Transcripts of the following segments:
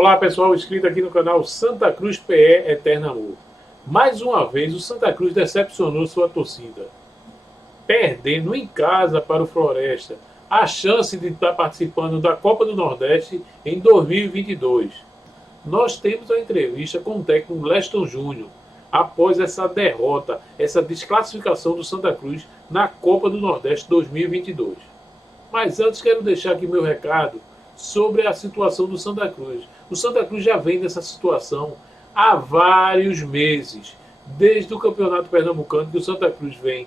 Olá pessoal, inscrito aqui no canal Santa Cruz PE Eterno Amor. Mais uma vez o Santa Cruz decepcionou sua torcida, perdendo em casa para o Floresta a chance de estar participando da Copa do Nordeste em 2022. Nós temos a entrevista com o técnico Leston Júnior após essa derrota, essa desclassificação do Santa Cruz na Copa do Nordeste 2022. Mas antes quero deixar aqui meu recado sobre a situação do Santa Cruz. O Santa Cruz já vem nessa situação há vários meses, desde o Campeonato Pernambucano, que o Santa Cruz vem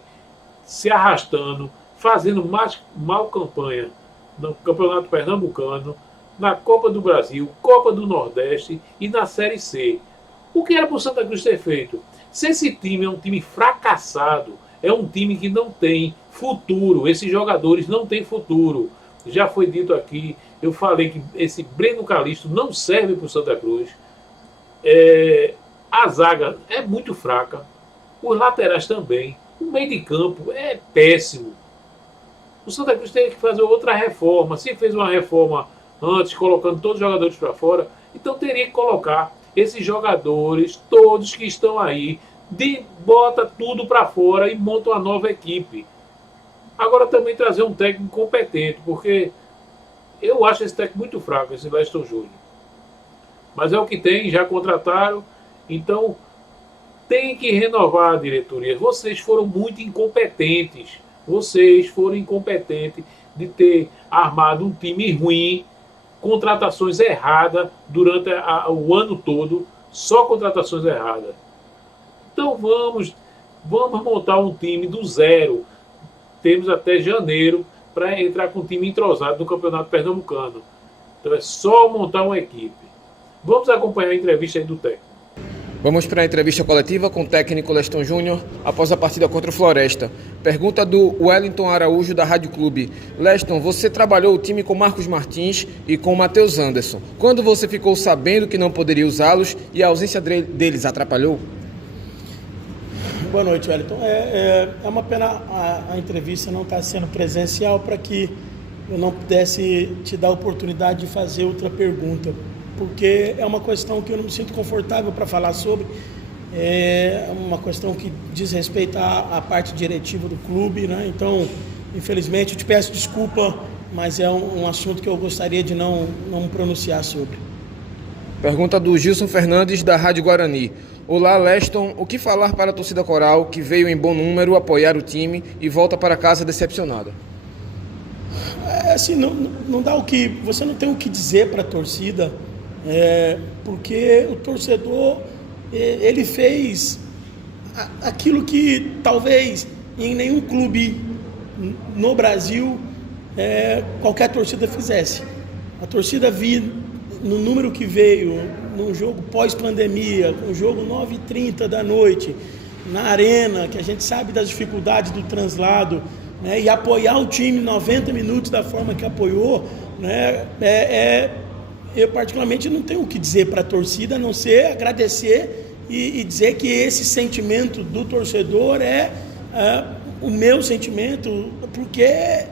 se arrastando, fazendo mal campanha no Campeonato Pernambucano, na Copa do Brasil, Copa do Nordeste e na Série C. O que era para o Santa Cruz ter feito? Se esse time é um time fracassado, é um time que não tem futuro, esses jogadores não têm futuro. Já foi dito aqui, eu falei que esse Breno Calixto não serve para o Santa Cruz. A zaga é muito fraca, os laterais também, o meio de campo é péssimo. O Santa Cruz tem que fazer outra reforma. Se fez uma reforma antes, colocando todos os jogadores para fora, então teria que colocar esses jogadores, todos que estão aí, bota tudo para fora e monta uma nova equipe. Agora também trazer um técnico competente, porque eu acho esse técnico muito fraco, esse Leston Júnior. Mas é o que tem, já contrataram, então tem que renovar a diretoria. Vocês foram muito incompetentes. Vocês foram incompetentes de ter armado um time ruim, contratações erradas durante o ano todo, só contratações erradas. Então vamos montar um time do zero. Temos até janeiro para entrar com um time entrosado no Campeonato Pernambucano. Então é só montar uma equipe. Vamos acompanhar a entrevista aí do técnico. Vamos para a entrevista coletiva com o técnico Leston Júnior após a partida contra o Floresta. Pergunta do Wellington Araújo, da Rádio Clube. Leston, você trabalhou o time com Marcos Martins e com Matheus Anderson. Quando você ficou sabendo que não poderia usá-los e a ausência deles atrapalhou? Boa noite, Wellington. É uma pena a entrevista não estar sendo presencial para que eu não pudesse te dar a oportunidade de fazer outra pergunta, porque é uma questão que eu não me sinto confortável para falar sobre. É uma questão que diz respeito à parte diretiva do clube, né? Então, infelizmente, eu te peço desculpa, mas é um assunto que eu gostaria de não me pronunciar sobre. Pergunta do Gilson Fernandes, da Rádio Guarani. Olá, Leston. O que falar para a torcida coral que veio em bom número apoiar o time e volta para casa decepcionada? Assim, não dá você não tem o que dizer para a torcida, porque o torcedor ele fez aquilo que talvez em nenhum clube no Brasil qualquer torcida fizesse. A torcida viu no número que veio, num jogo pós-pandemia, um jogo 9h30 da noite, na arena, que a gente sabe das dificuldades do translado, né, e apoiar o time 90 minutos da forma que apoiou, né, eu particularmente não tenho o que dizer para a torcida, a não ser agradecer e dizer que esse sentimento do torcedor é o meu sentimento, porque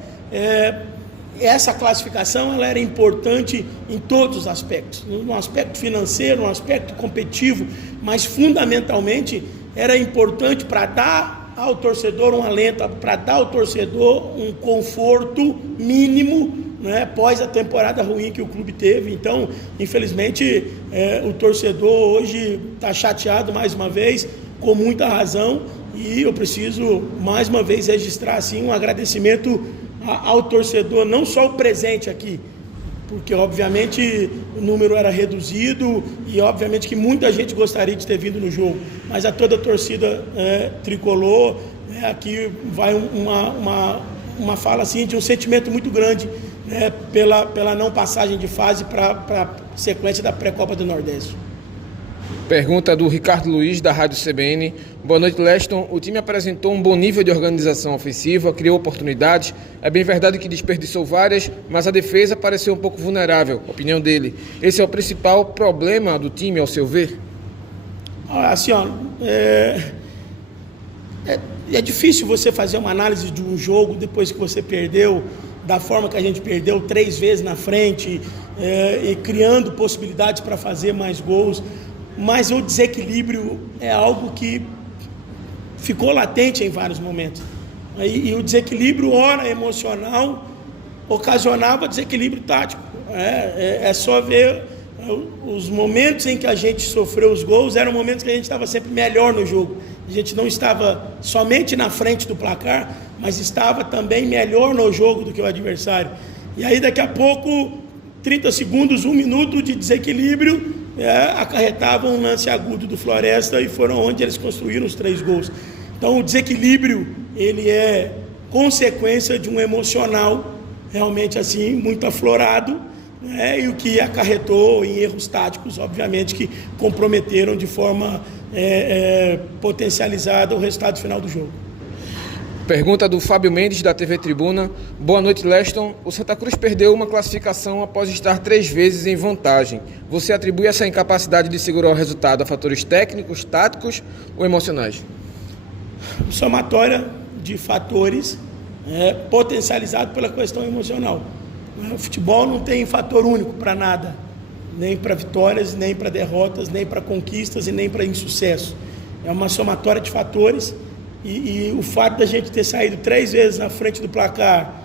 essa classificação ela era importante em todos os aspectos, no aspecto financeiro, no aspecto competitivo, mas fundamentalmente era importante para dar ao torcedor um alento, para dar ao torcedor um conforto mínimo, né, após a temporada ruim que o clube teve. Então, infelizmente, o torcedor hoje está chateado mais uma vez, com muita razão, e eu preciso mais uma vez registrar assim, um agradecimento ao torcedor, não só o presente aqui, porque obviamente o número era reduzido e obviamente que muita gente gostaria de ter vindo no jogo, mas a toda a torcida tricolor, aqui vai uma fala assim, de um sentimento muito grande, pela não passagem de fase para a sequência da pré-copa do Nordeste. Pergunta do Ricardo Luiz, da Rádio CBN. Boa noite, Leston. O time apresentou um bom nível de organização ofensiva, criou oportunidades. É bem verdade que desperdiçou várias, mas a defesa pareceu um pouco vulnerável, opinião dele. Esse é o principal problema do time, ao seu ver? Assim, é difícil você fazer uma análise de um jogo depois que você perdeu da forma que a gente perdeu 3 vezes na frente, e criando possibilidades para fazer mais gols, mas o desequilíbrio é algo que ficou latente em vários momentos. E o desequilíbrio, ora emocional, ocasionava desequilíbrio tático. É só ver os momentos em que a gente sofreu os gols, eram momentos que a gente estava sempre melhor no jogo. A gente não estava somente na frente do placar, mas estava também melhor no jogo do que o adversário. E aí daqui a pouco, 30 segundos, 1 minuto de desequilíbrio, acarretavam um lance agudo do Floresta e foram onde eles construíram os 3 gols. Então o desequilíbrio, ele é consequência de um emocional realmente assim, muito aflorado, e o que acarretou em erros táticos, obviamente, que comprometeram de forma potencializada o resultado final do jogo. Pergunta do Fábio Mendes, da TV Tribuna. Boa noite, Leston. O Santa Cruz perdeu uma classificação após estar 3 vezes em vantagem. Você atribui essa incapacidade de segurar o resultado a fatores técnicos, táticos ou emocionais? Somatória de fatores potencializado pela questão emocional. O futebol não tem fator único para nada, nem para vitórias, nem para derrotas, nem para conquistas e nem para insucesso. É uma somatória de fatores e o fato da gente ter saído 3 vezes na frente do placar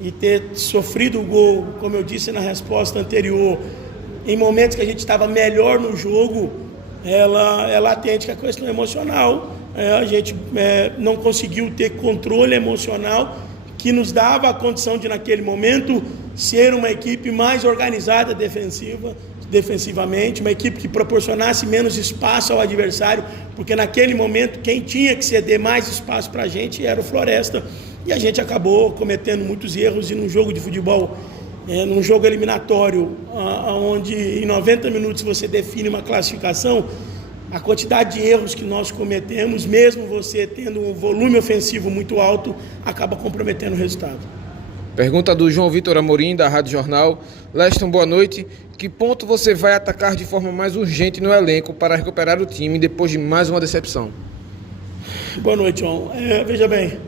e ter sofrido o gol, como eu disse na resposta anterior, em momentos que a gente estava melhor no jogo, ela atende que a questão emocional, a gente não conseguiu ter controle emocional que nos dava a condição de, naquele momento, ser uma equipe mais organizada defensivamente, uma equipe que proporcionasse menos espaço ao adversário, porque naquele momento quem tinha que ceder mais espaço para a gente era o Floresta, e a gente acabou cometendo muitos erros. E num jogo de futebol, num jogo eliminatório, onde em 90 minutos você define uma classificação, a quantidade de erros que nós cometemos, mesmo você tendo um volume ofensivo muito alto, acaba comprometendo o resultado. Pergunta do João Vitor Amorim, da Rádio Jornal. Leston, boa noite. Que ponto você vai atacar de forma mais urgente no elenco para recuperar o time depois de mais uma decepção? Boa noite, João. Veja bem,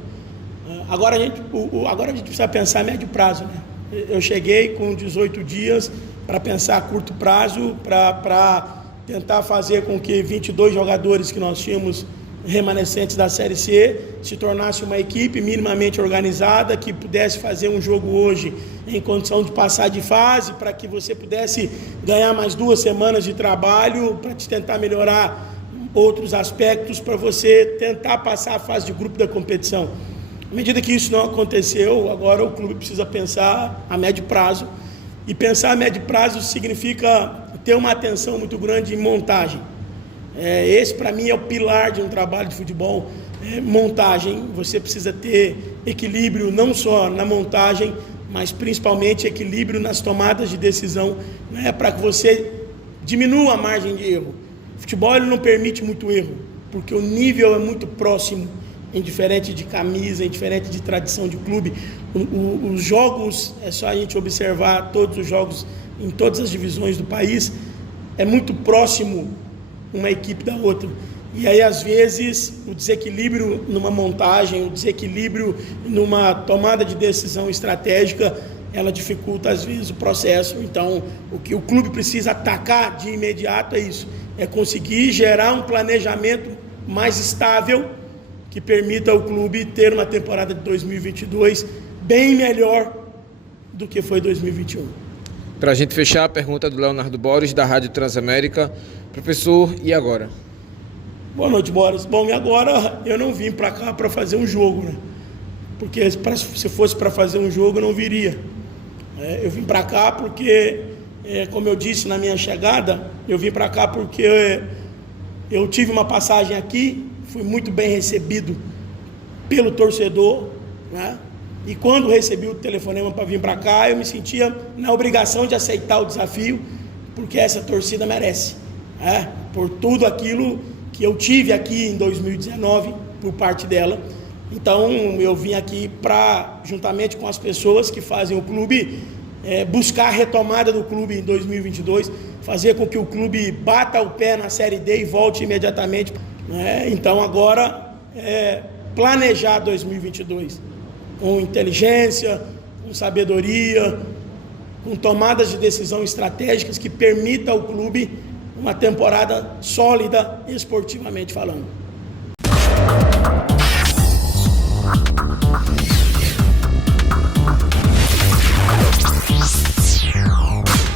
agora a gente precisa pensar a médio prazo, né? Eu cheguei com 18 dias para pensar a curto prazo, para tentar fazer com que 22 jogadores que nós tínhamos remanescentes da Série C se tornasse uma equipe minimamente organizada, que pudesse fazer um jogo hoje em condição de passar de fase, para que você pudesse ganhar mais 2 semanas de trabalho, para te tentar melhorar outros aspectos, para você tentar passar a fase de grupo da competição. À medida que isso não aconteceu, agora o clube precisa pensar a médio prazo, e pensar a médio prazo significa ter uma atenção muito grande em montagem. Esse, para mim, é o pilar de um trabalho de futebol. Montagem. Você precisa ter equilíbrio não só na montagem, mas principalmente equilíbrio nas tomadas de decisão, para que você diminua a margem de erro. O futebol ele não permite muito erro, porque o nível é muito próximo, indiferente de camisa, indiferente de tradição de clube. Os jogos, é só a gente observar todos os jogos em todas as divisões do país, é muito próximo uma equipe da outra. E aí, às vezes, o desequilíbrio numa montagem, o desequilíbrio numa tomada de decisão estratégica, ela dificulta, às vezes, o processo. Então, o que o clube precisa atacar de imediato é isso, é conseguir gerar um planejamento mais estável, que permita ao clube ter uma temporada de 2022 bem melhor do que foi 2021. Para a gente fechar, a pergunta do Leonardo Borges, da Rádio Transamérica. Professor, e agora? Boa noite, Boris. Bom, e agora eu não vim para cá para fazer um jogo, né? Porque se fosse para fazer um jogo, eu não viria. Eu vim para cá porque, como eu disse na minha chegada, eu vim para cá porque eu tive uma passagem aqui, fui muito bem recebido pelo torcedor, né? E quando recebi o telefonema para vir para cá, eu me sentia na obrigação de aceitar o desafio, porque essa torcida merece, por tudo aquilo que eu tive aqui em 2019 por parte dela. Então eu vim aqui para, juntamente com as pessoas que fazem o clube, buscar a retomada do clube em 2022, fazer com que o clube bata o pé na Série D e volte imediatamente. Então agora planejar 2022 com inteligência, com sabedoria, com tomadas de decisão estratégicas que permita ao clube uma temporada sólida esportivamente falando.